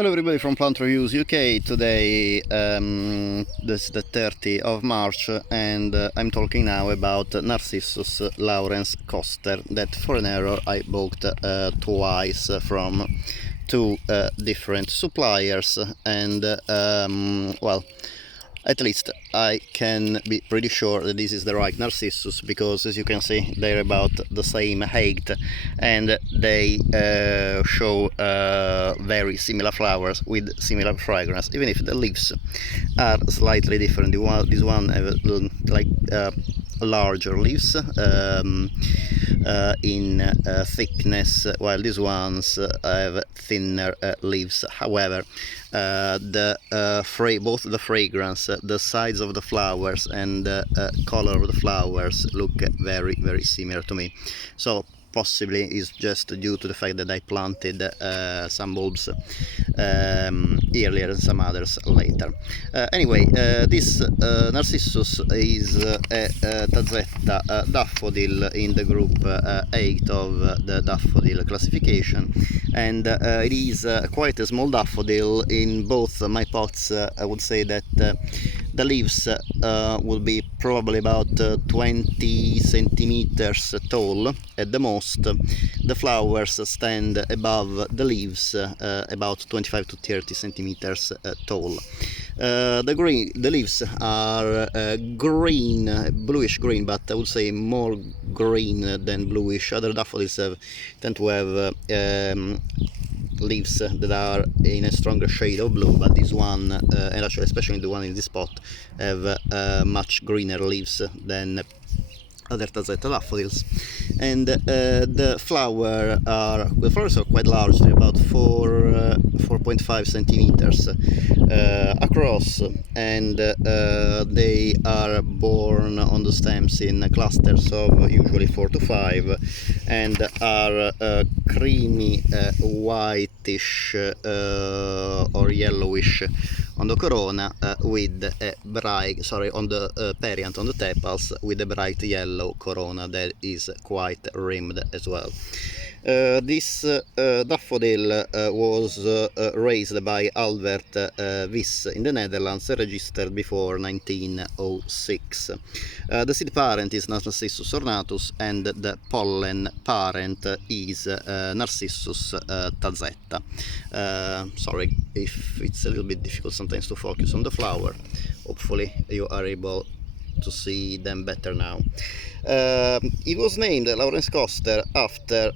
Hello everybody from Plant Reviews UK. Today this is the 30th of March and I'm talking now about Narcissus Laurens Koster that for an error I bought twice from two different suppliers, and well, at least I can be pretty sure that this is the right Narcissus, because as you can see they're about the same height and they show very similar flowers with similar fragrance, even if the leaves are slightly different. This one have like larger leaves in thickness, while these ones have thinner leaves. However, both the fragrance, the size of the flowers and the color of the flowers look very similar to me. So possibly it's just due to the fact that I planted some bulbs earlier and some others later. Anyway, this Narcissus is a Tazetta daffodil in the group 8 of the daffodil classification, and it is quite a small daffodil. In both my pots, I would say that the leaves will be probably about 20 centimeters tall at the most. The flowers stand above the leaves, about 25 to 30 centimeters tall. The leaves are green, bluish green, but I would say more green than bluish. Other daffodils tend to have leaves that are in a stronger shade of blue, but this one, and actually especially the one in this pot, have much greener leaves than other Tazetta daffodils. And the flowers are quite large. They're about 4.5 centimeters across, and they are borne on the stems in clusters of usually 4 to 5, and are creamy whitish or yellowish on the corona, with a bright, on the perianth, on the tepals, with a bright yellow corona that is quite rimmed as well. This daffodil was raised by Alberto Vis in the Netherlands, registered before 1906. The seed parent is Narcissus Ornatus, and the pollen parent is Narcissus Tazetta. Sorry if it's a little bit difficult sometimes to focus on the flower. Hopefully you are able to see them better now. It was named Laurens Koster after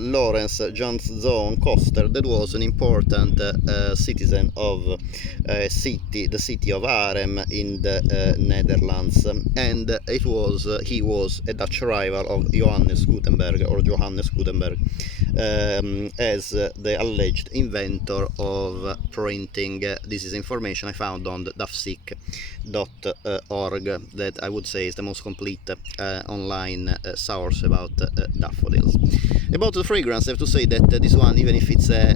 Laurens Jan Koster, that was an important citizen of the city of Arnhem in the Netherlands, and he was a Dutch rival of Johannes Gutenberg, as the alleged inventor of printing. This is information I found on the daffsic.org, that I would say is the most complete online source about daffodils. About the fragrance, I have to say that this one, even if it's a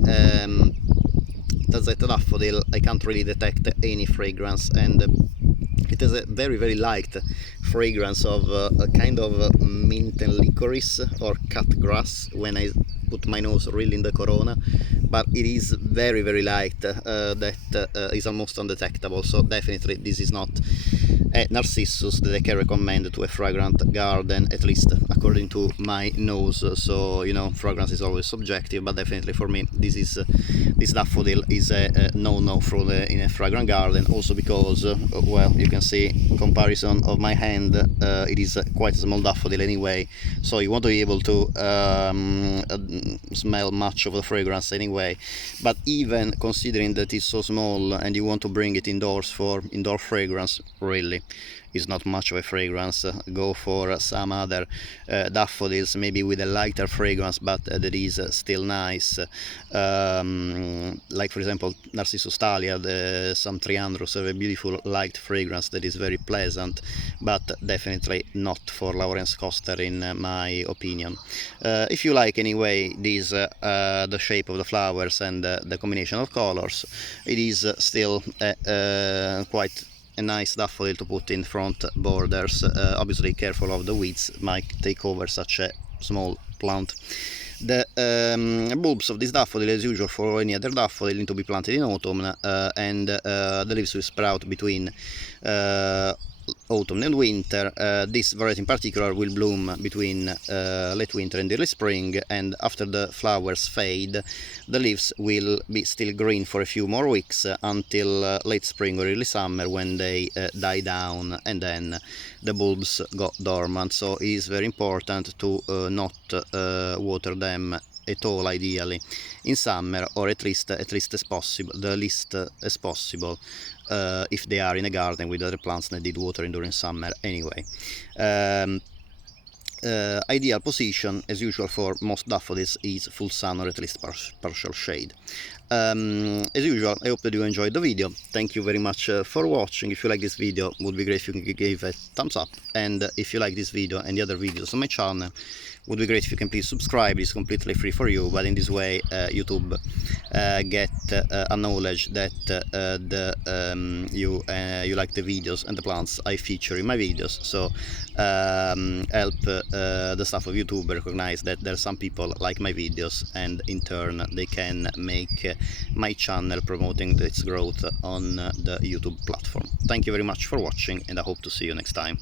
Tazetta daffodil, I can't really detect any fragrance, and it has a very light fragrance of a kind of mint and licorice or cut grass when I put my nose really in the corona, but it is very light, that is almost undetectable. So definitely this is not a Narcissus that I can recommend to a fragrant garden, at least according to my nose. So, you know, fragrance is always subjective, but definitely for me this daffodil is a no-no in a fragrant garden. Also because, well, you can see comparison of my hand, it is quite a small daffodil anyway, so you want to be able to smell much of the fragrance anyway. But even considering that it's so small and you want to bring it indoors for indoor fragrance, really is not much of a fragrance. Go for some other daffodils, maybe with a lighter fragrance, but that is still nice, like for example Narcissus Thalia. Some Triandrus have a beautiful light fragrance that is very pleasant, but definitely not for Laurens Koster in my opinion. If you like anyway the shape of the flowers and the combination of colors, it is still quite a nice daffodil to put in front borders. Obviously careful of the weeds, might take over such a small plant. The bulbs of this daffodil, as usual for any other daffodil, need to be planted in autumn, and the leaves will sprout between autumn and winter. This variety in particular will bloom between late winter and early spring, and after the flowers fade, the leaves will be still green for a few more weeks until late spring or early summer, when they die down and then the bulbs go dormant. So it is very important to not water them at all, ideally in summer, or at least as possible, the least as possible, if they are in a garden with other plants that need watering during summer anyway. Ideal position, as usual for most daffodils, is full sun or at least partial shade. As usual, I hope that you enjoyed the video. Thank you very much for watching. If you like this video, it would be great if you can give a thumbs up, and if you like this video and the other videos on my channel, would be great if you can please subscribe. It's completely free for you, but in this way YouTube get a knowledge that you like the videos and the plants I feature in my videos. So help the staff of YouTube recognize that there are some people like my videos, and in turn they can make my channel promoting its growth on the YouTube platform. Thank you very much for watching, and I hope to see you next time.